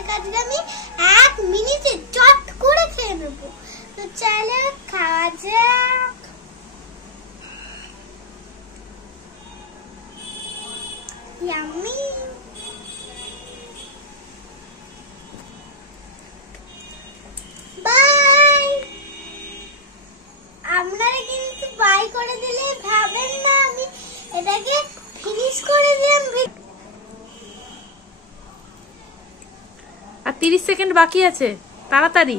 থেকে আজকে আমি 1 মিনিটে চট করে খেয়ে নেবো। তো চলো খাওয়া যাক। ইয়াম্মি। বাই। আপনারা কিন্তু বাই করে দিলে ভাবেন না আমি এটাকে ফিনিশ করে দিলাম। আর 30 সেকেন্ড বাকি আছে, তাড়াতাড়ি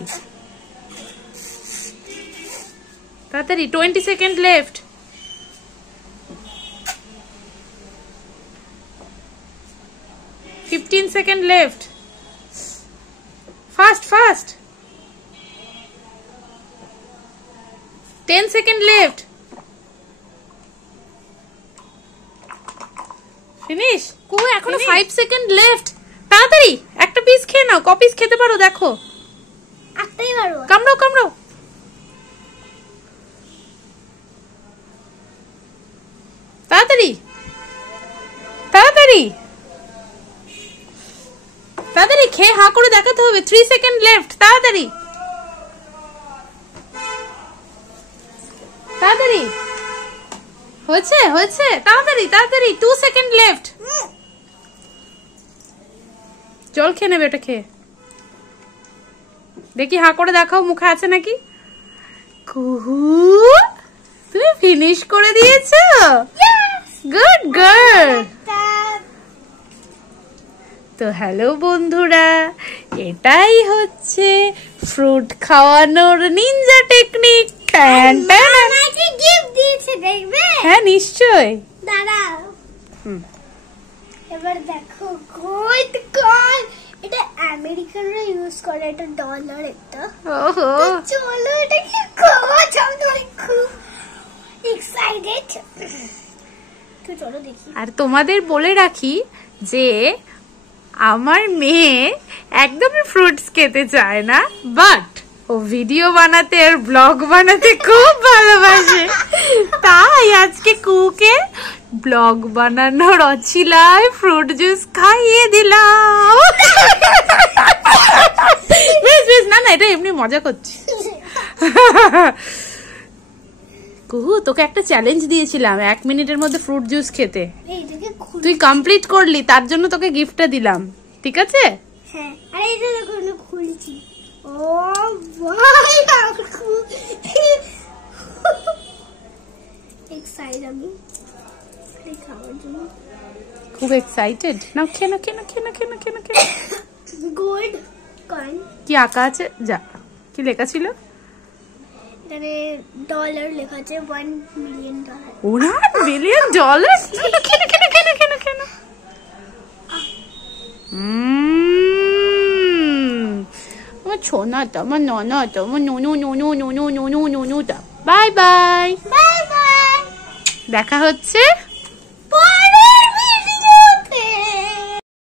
তাড়াতাড়ি। 20 second left. 15 second left. Fast fast. 10 second left. Finish. এখনো 5 সেকেন্ড লেফট। তাড়াতাড়ি একটা পিস খেয়ে নাও। ক পিস খেতে পারো দেখো। একটাই পারো। কামড়াও কামড়াও। তাড়াতাড়ি তাড়াতাড়ি তাড়াতাড়ি খেয়ে হা করে দেখাতে হবে। 3 সেকেন্ড লেফট। তাড়াতাড়ি তাড়াতাড়ি। হয়েছে হয়েছে। তাড়াতাড়ি তাড়াতাড়ি। 2 সেকেন্ড লেফট। জল খেয়ে নেবে এটা খেয়ে। দেখি হা করে দেখাও মুখে আছে নাকি। কুহু, তুমি ফিনিশ করে দিয়েছো। Good girl. তো হ্যালো বন্ধুরা, এটাই হচ্ছে ফ্রুট খাওয়ানোর নিনজা টেকনিক। আমাকে গিফট দিয়েছে দেখবে? হ্যাঁ নিশ্চয়। দাঁড়াও। এবার দেখো গোল্ড কয়েন। এটা আমেরিকানরা ইউজ করে, এটা ডলার একটা। ওহো, চলো এটা কি খাওয়া যাবে। আমি খুব এক্সাইটেড। তো চলো দেখি। আর তোমাদের বলে রাখি যে আমার মেয়ে একদমই ফ্রুটস খেতে চায় না, বাট ও ভিডিও বানাতে আর ব্লগ বানাতে খুব ভালোবাসে। তাই আজকে কুকে ব্লগ বানানোর অছিলায় ফ্রুট জুস খাইয়ে দিলাম। বেশ বেশ, না না এটা এমনি মজা করছি। কুহু, তোকে একটা চ্যালেঞ্জ দিয়েছিলাম 1 মিনিটের মধ্যে ফ্রুট জুস খেতে। তুই কমপ্লিট করলি, তার জন্য তোকে গিফটটা দিলাম। ঠিক আছে? হ্যাঁ। আরে এটা দেখো আমি খুলছি। ও ভাই এক্সাইটেড আমি খাওয়ার জন্য। খুব এক্সাইটেড। নাও খেয়ে নাও খেয়ে নাও খেয়ে নাও খেয়ে নাও খেয়ে নাও খেয়ে নাও। Gold coin. কি আঁকা আছে? যা, কি লেখা ছিল? এখানে ডলার লেখা আছে, $1 মিলিয়ন। $1 বিলিয়ন? খেয়ে খেয়ে খেয়ে খেয়ে খেয়ে নাও। আমার ছোনাটা, আমার ননাটা, আমার নুনু নুনু নুনু নুনু নুনুটা। Bye bye. Bye bye. দেখা হচ্ছে